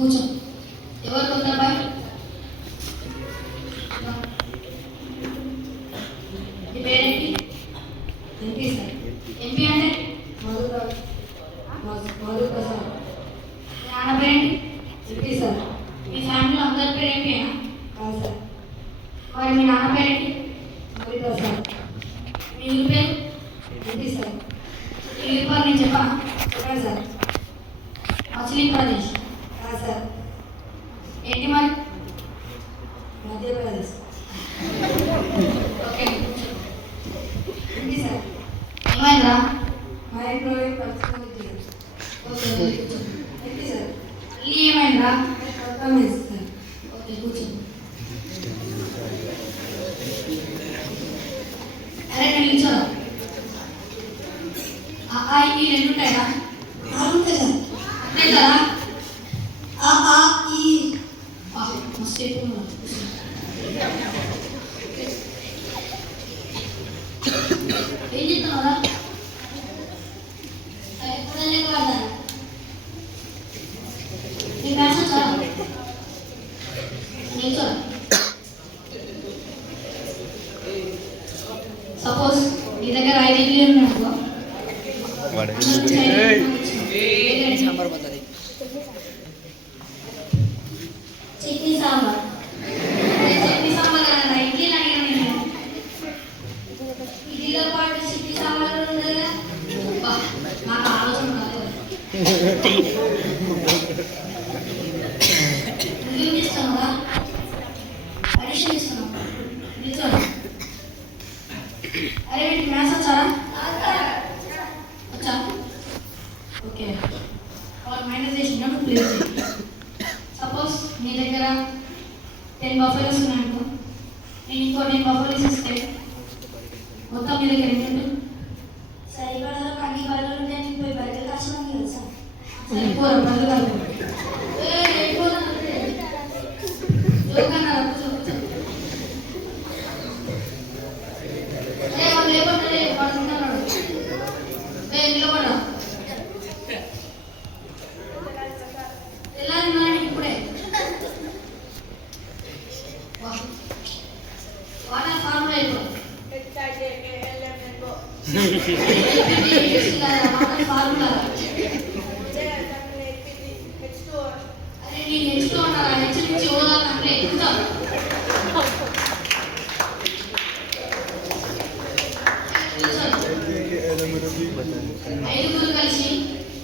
కూర్చో. ఎవరు కొత్త అబ్బాయి? నీ పేరేంటి? MP sir. ఎంపీ అంటే మధు ప్రసాద్. నాన్న పేరేంటి? MP sir. మీ ఫ్యామిలీలో అందరి పేరు ఎంపీనా? కాదు సార్. మరి మీ నాన్న పేరేంటి? మధు ప్రసాద్. మీ ఊరి పేరు? MP sir. మీ ఊరి పేరు నేను చెప్పాను సార్. మచిలీప్రదేశ్. కాదు సార్. ఏంటి మరి? మధ్యప్రదేశ్. ఓకే ఏంటి సార్? ఏమైందిరా? మా ఇంట్లో పరిస్థితి. ఓకే ఏంటి సార్? మళ్ళీ ఏమైందిరా? సార్. ఓకే కూర్చో. అరే నేను నిల్చోరా. ఈ రెండు ఉంటాయా? ఉంటాయి సార్. అంతే కదా? మస్తు ఎక్కువ ఏం చెప్తున్నారా? సపోజ్ నీ దగ్గర 5 ఇడ్లీ ఉన్నాయనుకో, చట్నీ సాంబార్. చట్నీ సాంబార్ కదా, ఇడ్లీలు అడిగాను నేను. ఇడ్లీతో పాటు చట్నీ సాంబార్ ఉండదు కదా. నాకు ఆలోచన కాలేదు. నువ్వేం చేస్తున్నావా? పరీక్ష ఇస్తున్నావు. నిల్చోరా. అరే వీటికి మ్యాథ్స్ వచ్చారా? వచ్చా? ఓకే. వాళ్ళు మైనస్ చేసినప్పుడు ప్లేస్ చేయండి. సపోజ్ మీ దగ్గర 10 బఫెలోస్ ఉన్నాయనుకో, నేను ఇంకో 10 బఫెలోస్ ఇస్తే మొత్తం మీ దగ్గర ఏంటంటే సరిపడలో అన్ని బర్రెలు ఉంటాయి. నేను పోయి బర్రెలు కాల్చడానికి తెలుసా? సరిపోరా బర్రెలు కాదు. నిలబడా తెల్లారి మా ఇప్పుడే వాటర్ ఫార్ములా వాటర్ ఫార్ములా. అరే నేను హెచ్తో ఉన్నారా? హెచ్ నుంచి ఓదాకంటే ఐదుగురు కలిసి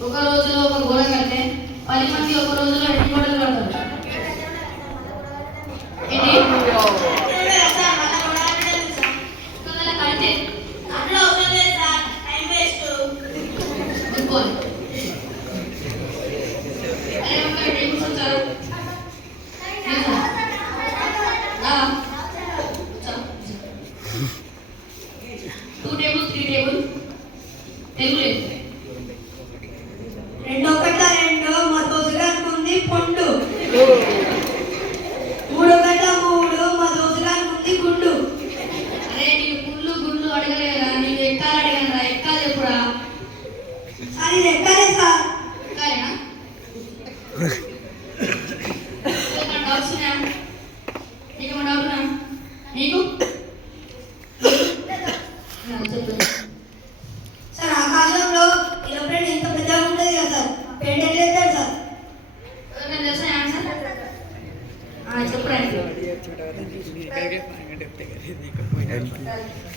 ఒక రోజులో ఒక గోడ కడితే 10 మంది ఒక రోజులో 2 గోడలు కడతారు. కడితే రెండో గంట 2 మా దోసగానికి ఉంది పండు. 3 గంట 3 మా దోసగానికి ఉంది గుండు. అరే నీకు గుండ్లు గుండ్లు అడగలేదా? నీకు ఎక్కాలి అడిగానరా. ఎక్కాలి చెప్పురా. అది ఎక్కాలే సార్. ఎక్కాలేనా? డౌట్స్నా? నీకు డౌట్నా? నీకు సార్ ఆకాశంలో ఏరోప్లేన్ ఎంత పెద్దగా ఉంటుంది కదా సార్. పెయింట్ ఎట్లా వేస్తారు సార్? తెలుసా ఆన్సర్? చెప్పండి.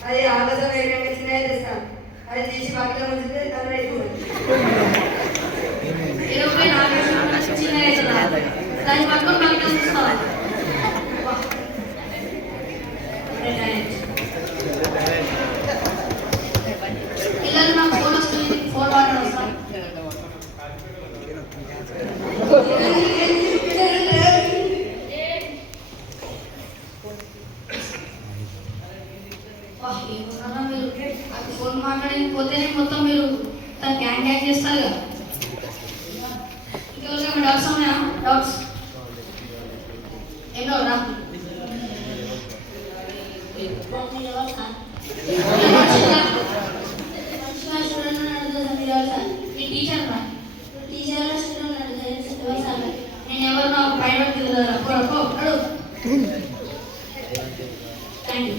అది ఆకాశం ఏరియా చిన్నగా తెస్తాను. అది తీసి బాగా ముందు కలర్ అయిపోతుంది. ఏరోప్లేన్ ఆకాశం చిన్నగా అవుతుంది. దాన్ని పట్టుకొని బాగా చూసుకోవాలి. పిల్లలు నాకు ఫోన్ వస్తుంది. ఫోన్ వాడడం వస్తాను. మీరు ఫోన్ మాట్లాడకపోతేనే మొత్తం మీరు తను గ్యాంగ్ చేస్తారు కదా. ఇంకెవరికైనా డౌట్స్ ఉన్నాయా? డౌట్స్ ఏం డౌట్ రా? టీచర్ టీచర్ పైన థ్యాంక్ యూ.